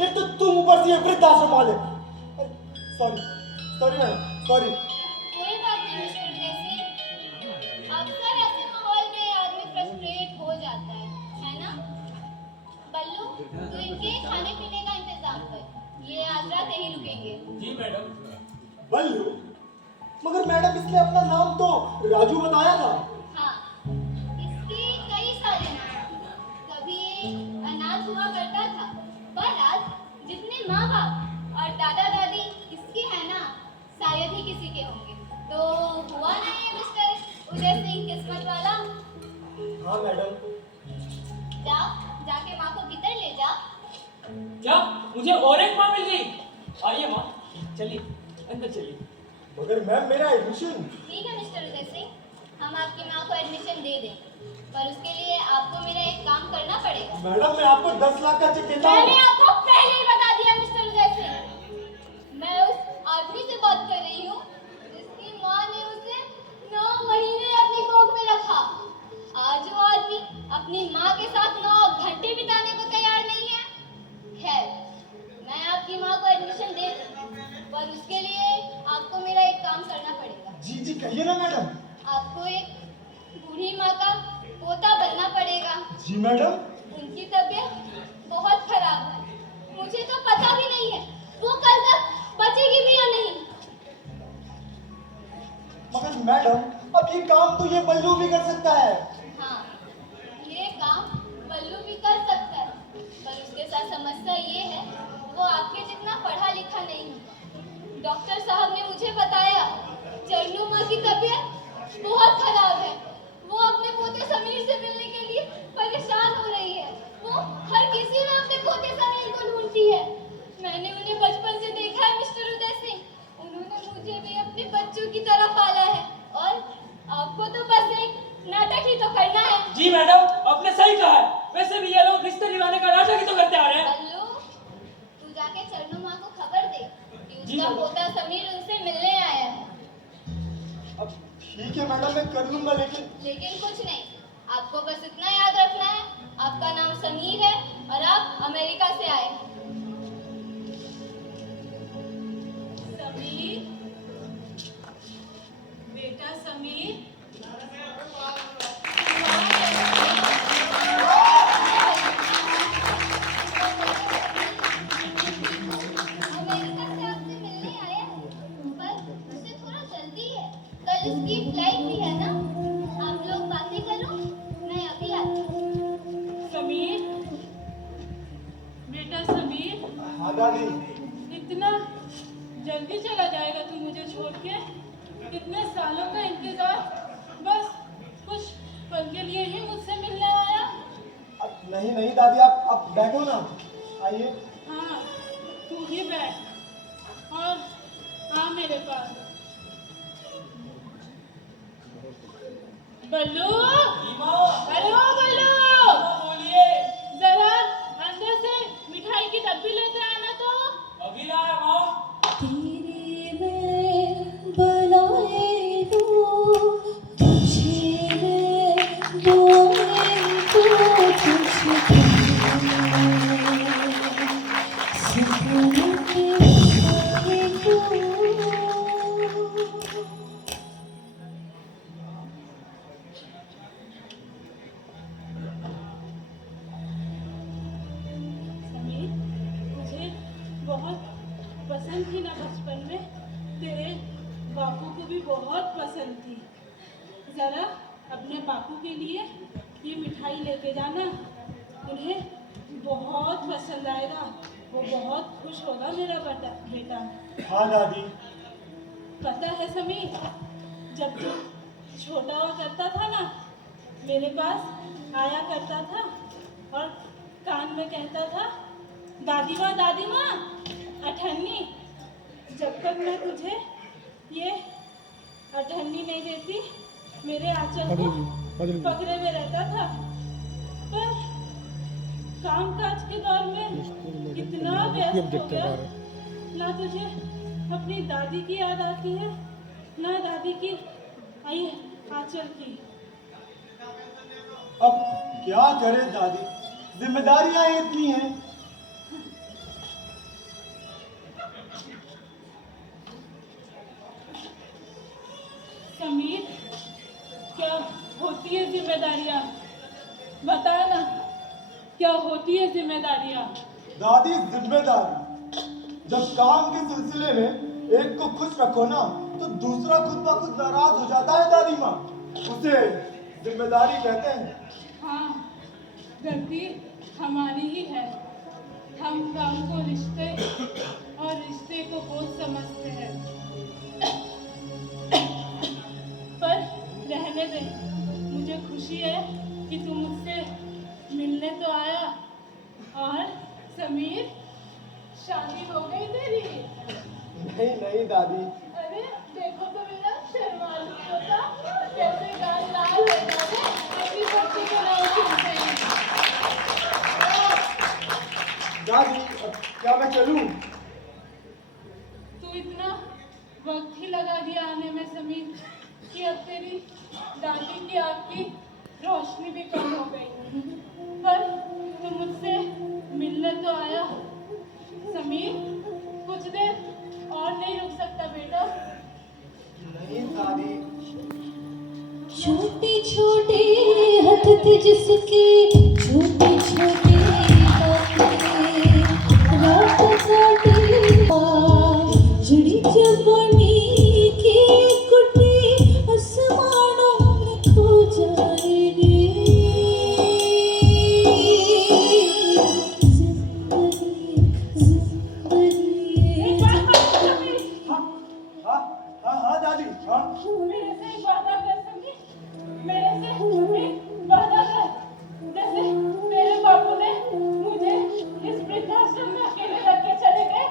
एक तो तुम ऊपर से ये वृद्धाश्रम वाले। Sorry sorry madam, sorry. कोई बात नहीं मिस्टर जैसे, अक्सर ऐसे माहौल में आदमी फ्रस्ट्रेट हो जाता है ना? बल्लू, तू इनके खाने पीने का इंतजाम कर, ये आज रात यहीं रुकेंगे। जी मैडम। बल्लू, मगर मैडम इसने अपना नाम तो राजू बताया था। हाँ, इसके कई सारे नाम। कभी ये अनाथ हुआ करता था, पर आज जितने माँ बाप और दादा दादी इसके हैं ना, शायद ही किसी के होंगे। तो हुआ ना ये मिस्टर उदय सिंह किस्मत वाला? हाँ मैडम। जा, जाके माँ को भीतर ले जा। क्या मुझे और एक माँ मिल गई? आइए माँ, चलिए अंदर चलिए। मगर मैम मेरा एडमिशन। ठीक है मिस्टर उदय सिंह, हम आपकी माँ को एडमिशन दे दें, पर उसके लिए आपको मेरा एक काम करना पड़ेगा। मैडम मैं आपको 10 लाख का चेक देता मैंने हूँ। आपको पहले ही बता दिया मिस्टर उदय सिंह, मैं उस आदमी से बात कर रही हूँ जिसकी माँ ने उसे 9 महीने अपनी गोद में रखा। आज वो आदमी अपनी माँ के साथ 9 घंटे बिताने को तैयार नहीं है। खैर, मैं आपकी माँ को एडमिशन दे दूँ, पर उसके लिए आपको मेरा एक काम करना पड़ेगा। जी जी कहिए ना मैडम। आपको एक बूढ़ी माँ का पोता बनना पड़ेगा। जी मैडम। उनकी तबीयत बहुत खराब है, मुझे तो पता भी नहीं है वो कल तक बचेगी भी या नहीं। मगर मैडम अब ये काम तो ये बल्लू भी कर सकता है। हाँ, ये काम बल्लू भी कर सकता है, पर उसके साथ समस्या ये है वो आपके जितना पढ़ा लिखा नहीं है। डॉक्टर साहब ने मुझे बताया चरणू माँ की तबीयत बहुत खराब है। वो अपने पोते समीर से मिलने के लिए परेशान हो रही है। वो हर किसी में अपने पोते समीर को ढूंढती है। मैंने उन्हें बचपन से देखा है मिस्टर उदय सिंह, उन्होंने मुझे भी अपने बच्चों की तरह पाला है, और आपको तो बस एक नाटक ही तो करना है। जी मैडम, आपने सही कहा है। वैसे भी ये लोग रिश्ते निभाने का नाटक ही तो करते आ रहे हैं। बल्लू, तू जाके चरणू माँ को खबर दे कि जी उसका मैडम। पोता समीर उनसे मिलने आया है। अब ठीक है मैडम मैं कर लूंगा, लेकिन कुछ नहीं, आपको बस इतना याद रखना है, आपका नाम समीर है और आप अमेरिका से आए हैं। समीर, बेटा समीर, अमेरिका से आपसे मिलने आया है, पर उसे थोड़ा जल्दी है, कल उसकी फ्लाइट भी है ना। आप लोग बातें करो, मैं अभी आती हूँ। समीर, बेटा समीर, हाँ दादी। इतना जल्दी चला जाएगा तू मुझे छोड़ के? इतने सालों का इंतजार, बस कुछ पल के लिए ही मुझसे मिलने आया? अब नहीं नहीं दादी, आप बैठो ना, आइए। हाँ, तू ही बैठ और आ मेरे पास। बल्लू, जी माँ। हेलो बल्लू, माँ बोलिए। जरा अंदर से मिठाई की डब्बी लेते आना तो। अभी लाया माँ। तेरे मैं बनाए दूँ, तुझे मैं बोले दूँ, तुझको सपनों के खाए दूँ। समीर, मुझे बहुत पसंद थी ना बचपन में, तेरे बापू को भी बहुत पसंद थी। जरा अपने बापू के लिए ये मिठाई लेके जाना, उन्हें बहुत पसंद आएगा, वो बहुत खुश होगा मेरा बेटा। हाँ दादी। पता है समीर, जब तू छोटा हुआ करता था ना, मेरे पास आया करता था और कान में कहता था, दादी माँ अठन्नी। जब तक मैं तुझे ये अठन्नी नहीं देती, मेरे आंचल को पकड़े में रहता था। पर कामकाज के दौर में इतना व्यस्त हो गया, ना तुझे अपनी दादी की याद आती है, ना दादी की आई आंचल की। अब क्या करे दादी, जिम्मेदारियां इतनी हैं। होती है जिम्मेदारियाँ? बता ना, क्या होती है जिम्मेदारियाँ? दादी, जिम्मेदारी जब काम के सिलसिले में एक को खुश रखो ना तो दूसरा खुद ब खुद नाराज हो जाता है दादी माँ। उसे जिम्मेदारी कहते हैं। हाँ, गलती हमारी ही है। हम काम को रिश्ते और रिश्ते को बोझ समझते हैं। पर रहने दे, मुझे खुशी है कि तू मुझसे मिलने तो आया। और समीर, शादी हो गई तेरी? नहीं नहीं दादी, अरे देखो तो मेरा शर्मालू होता कैसे गाल लाल हो जाए अपनी बच्ची के नाम सुनते हैं। दादी अब क्या मैं चलूं? तू इतना वक्त ही लगा दिया आने में समीर कि अब तेरी दादी की आँख की रोशनी भी कम हो गई। पर तू मुझसे मिलने तो आया। समीर, कुछ देर और नहीं रुक सकता बेटा? नहीं दादी, छोटे छोटे हाथ थे जिसके, छोटे छोटे बातें रात काटे, जुड़ी जवानी की कुटी आसमानों में खो जाएगी। एक बात मान समीर, हाँ हाँ हाँ हाँ दादी, हाँ मेरे से एक वादा कर समीर, मेरे से एक वादा कर। जैसे तेरे बापू ने मुझे इस वृद्धाश्रम में अकेले रख के चले गए,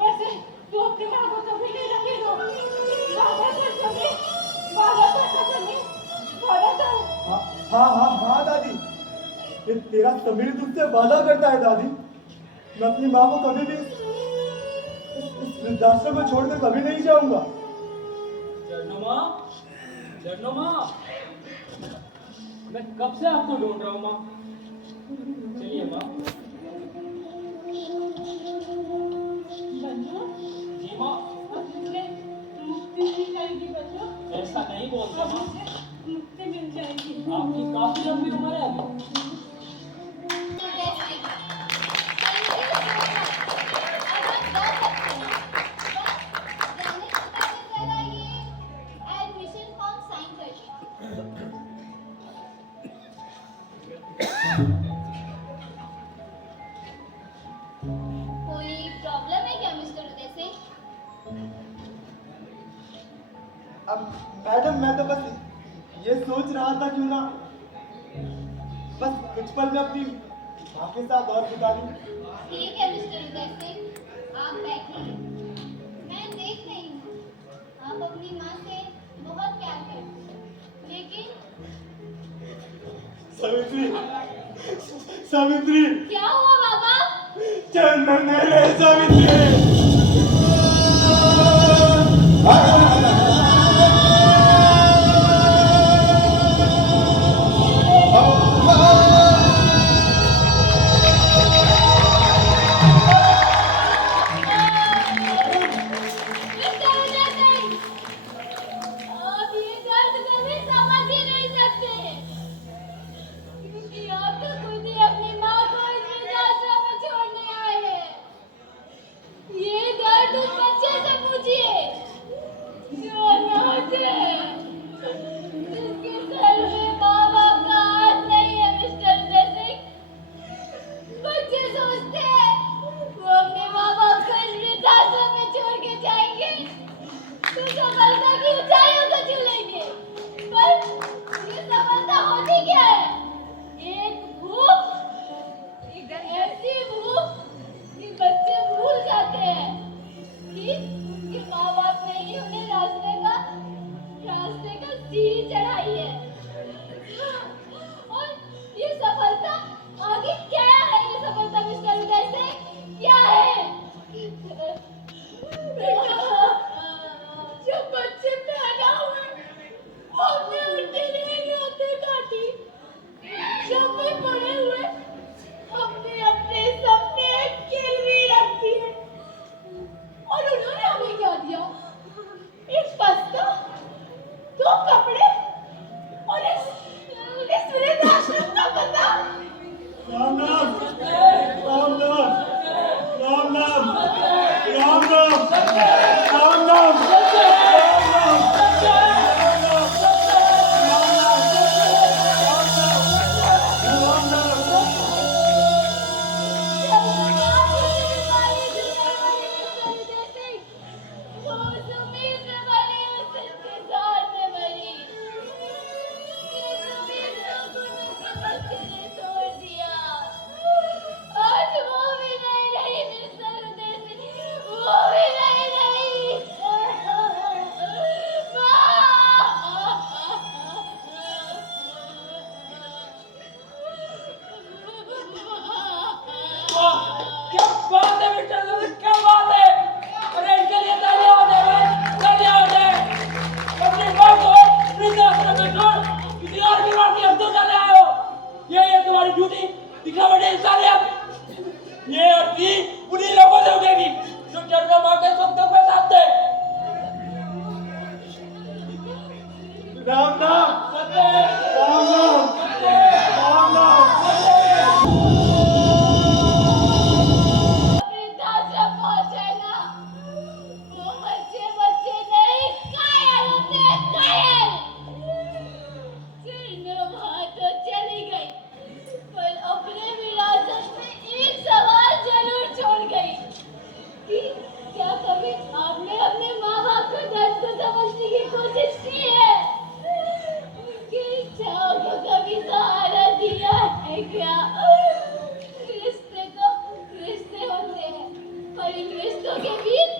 वैसे तू अपनी माँ को कभी नहीं रखेगा। वादा कर समीर, वादा कर समीर, वादा कर। हाँ हाँ हाँ हाँ दादी, ये तेरा समीर तुझसे वादा करता है दादी। मैं अपनी माँ को कभी भी इस वृद्धाश्रम में छोड़कर कभी नहीं जाऊंगा। चरणों माँ, मैं कब से आपको ढूंढ रहा हूँ माँ। चलिए माँ। बच्चों, जी माँ। अब मुझे मुक्ति मिल जाएगी बच्चों। ऐसा नहीं बोलते अब माँ, मुझे मुक्ति मिल जाएगी। आपकी काफी लंबी उम्र है अभी। एडमिशन फॉर्म साइन कर कोई प्रॉब्लम है क्या मिस्टर उदय सिंह? अब मैडम, मैं तो बस ये सोच रहा था क्यों ना बस कुछ पल में अपनी माँ के साथ और बिता लूं। ठीक है मिस्टर उदय सिंह, आप बैठिए। मैं देख रही हूँ आप अपनी माँ से बहुत प्यार करते हैं, लेकिन सावित्री, सावित्री, क्या हुआ बाबा? चल मेरे सावित्री। मिस्टर उदय सिंह, आप ये दर्द कभी समझ ही नहीं सकते, क्योंकि आप तो खुद ही अपनी माँ को इस वृद्धाश्रम में छोड़ने आए हैं। ये अर्थी उन्हीं लोगों से उठेगी जो चरना माँ के सुख दुख में साथ थे। राम नाम सत्य, राम नाम सत्य, राम नाम वृद्धाश्रम पहुंचे ना, वो बच्चे बच्चे नहीं, कायल होते हैं, कायल। चरना तो चली गई, पर अपने विरासत में एक सवाल जरूर छोड़ गई कि क्या कभी आपने अपने माँ बाप को दर्द को समझने की कोशिश की है? उनकी इच्छाओं को कभी सहारा दिया है क्या? रिश्ते तो रिश्ते होते हैं, पर इन रिश्तों के बीच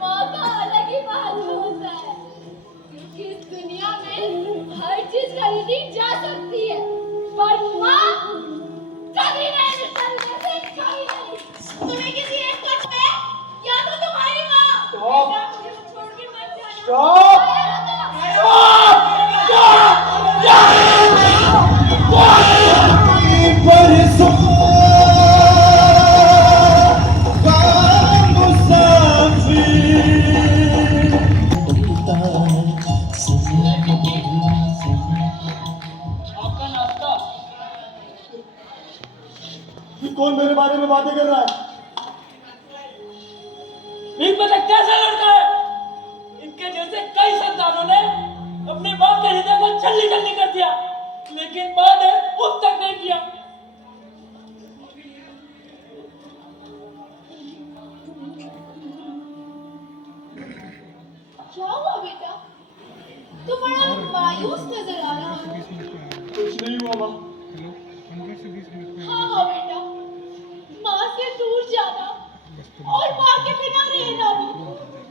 माँ का अलग ही महत्व होता है, क्योंकि इस दुनिया में हर चीज खरीदी जा सकती है, पर माँ कभी नहीं निकलने से कोई नहीं। तुम्हें किसी एक को है या तो तुम्हारी माँ। Stop! बेटा, मुझे छोड़ के मत जाना। Stop! आपका नाश्ता। कौन मेरे बारे में बातें कर रहा है? इन पता कैसा लड़का है? इनके जैसे कई संतानों ने अपने बाप के हृदय को छलनी छलनी कर दिया, लेकिन माँ ने उस तक नहीं किया। क्या हुआ बेटा? तुम बड़ा मायूस नजर आ रहा हो। कुछ नहीं हुआ माँ। हाँ बेटा, माँ से दूर जाना और माँ के बिना रहना भी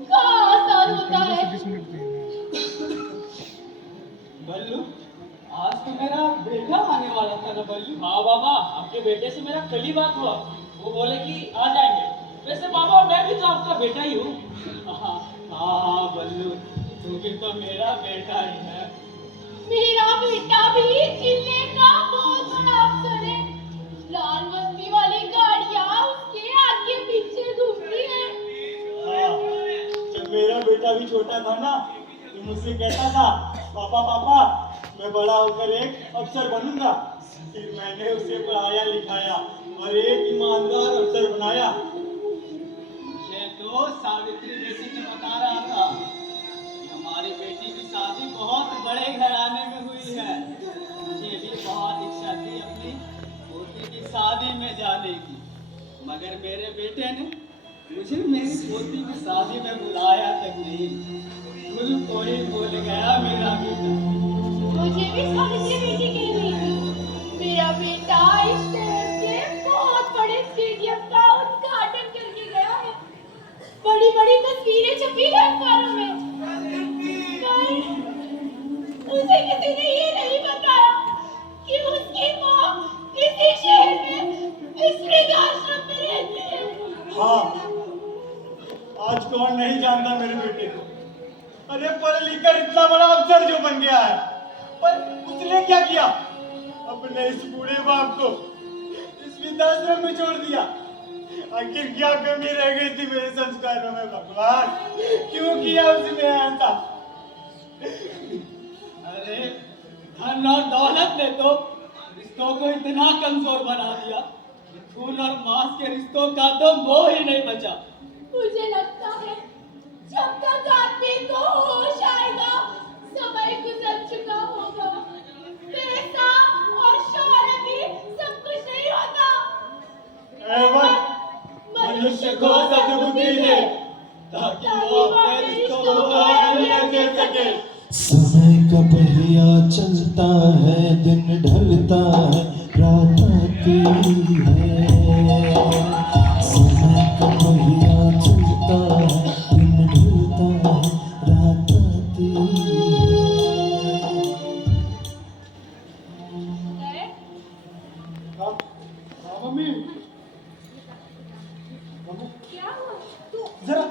कहाँ आसान होता है। बल्लू, आज तो मेरा बेटा आने वाला था ना बल्लू। हाँ बाबा, आपके बेटे से मेरा कल ही बात हुआ, वो बोले कि आ जाएंगे। वैसे बाबा मैं भी तो आपका बेटा ही हूँ। हाँ बल्लू, तू भी तो मेरा बेटा ही है। मेरा बेटा भी जिले का बहुत बड़ा अफसर है। लाल बत्ती वाली गाड़ियाँ उसके आगे पीछे घूमती हैं। हाँ, जब मेरा बेटा भी छोटा था ना, तो मुझसे कहता था, पापा पापा मैं बड़ा होकर एक अफसर बनूंगा। फिर मैंने उसे पढ़ाया लिखाया और एक ईमानदार अफसर बनाया। ये तो सावित्री बेटी ने बता रहा था कि हमारी बेटी की शादी बहुत बड़े घराने में हुई है। मुझे भी बहुत इच्छा थी अपनी पोती की शादी में जाने की, मगर मेरे बेटे ने मुझे मेरी पोती की शादी में बुलाया तक नहीं। भूल कोई भूल गया मेरा बेटा। मुझे भी सावित्री बेटी कह रही थी। मेरा बेटा इस शहर के बहुत बड़े स्टेडियम का उद्घाटन करके गया है। बड़ी बड़ी तस्वीरें छपी है अखबारों में। पर उसे किसी ने ये नहीं बताया कि उसकी माँ इसी शहर में इस वृद्धाश्रम में रहती है। हाँ, आज कौन नहीं जानता मेरे बेटे को। अरे पढ़ लिख कर इतना बड़ा अफसर जो बन गया है, पर उसने क्या किया? अपने इस बूढ़े बाप को इस वृद्धाश्रम में छोड़ दिया। आखिर क्या कमी रह गई थी मेरे संस्कारों में भगवान? क्यों किया उसने ऐसा? अरे धन और दौलत ने तो रिश्तों को इतना कमजोर बना दिया कि खून और मांस के रिश्तों का तो मोह ही नहीं बचा। मुझे लगता है जब तक आदमी को होश आएगा समय गुजर चुका होगा। पैसा और शोहरत ही सब कुछ नहीं होता। एवं मनुष्य को सद्बुद्धि दे ताकि वो अपने रिश्तों को अहमियत दे सके। समय का पहिया चलता है, दिन ढलता है, रात आती है। समय का पहिया चलता है, दिन ढलता है, रात आती है। हाँ, हाँ मम्मी। मम्मी, क्या हुआ? तू जरा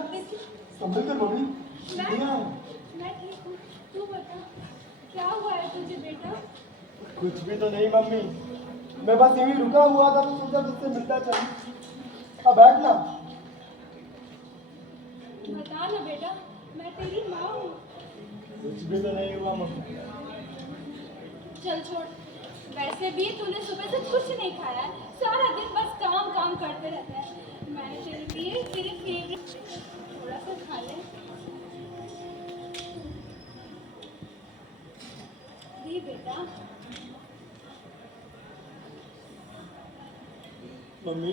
संभल कर मम्मी। मैं ठीक हूँ। तू बता क्या हुआ है तुझे बेटा? कुछ भी तो नहीं मम्मी, मैं बस यूं ही रुका हुआ था तो सोचा तुझसे मिलता चलूं। हाँ बैठना। बता ना बेटा, मैं तेरी माँ हूँ। कुछ भी तो नहीं हुआ मम्मी। चल छोड़, वैसे भी तूने सुबह से कुछ नहीं खाया है, सारा दिन बस काम काम करते रहता है। मैंने तेरे लिए तेरे फेवरेट थोड़ा सा खा ले। दी बेटा। मम्मी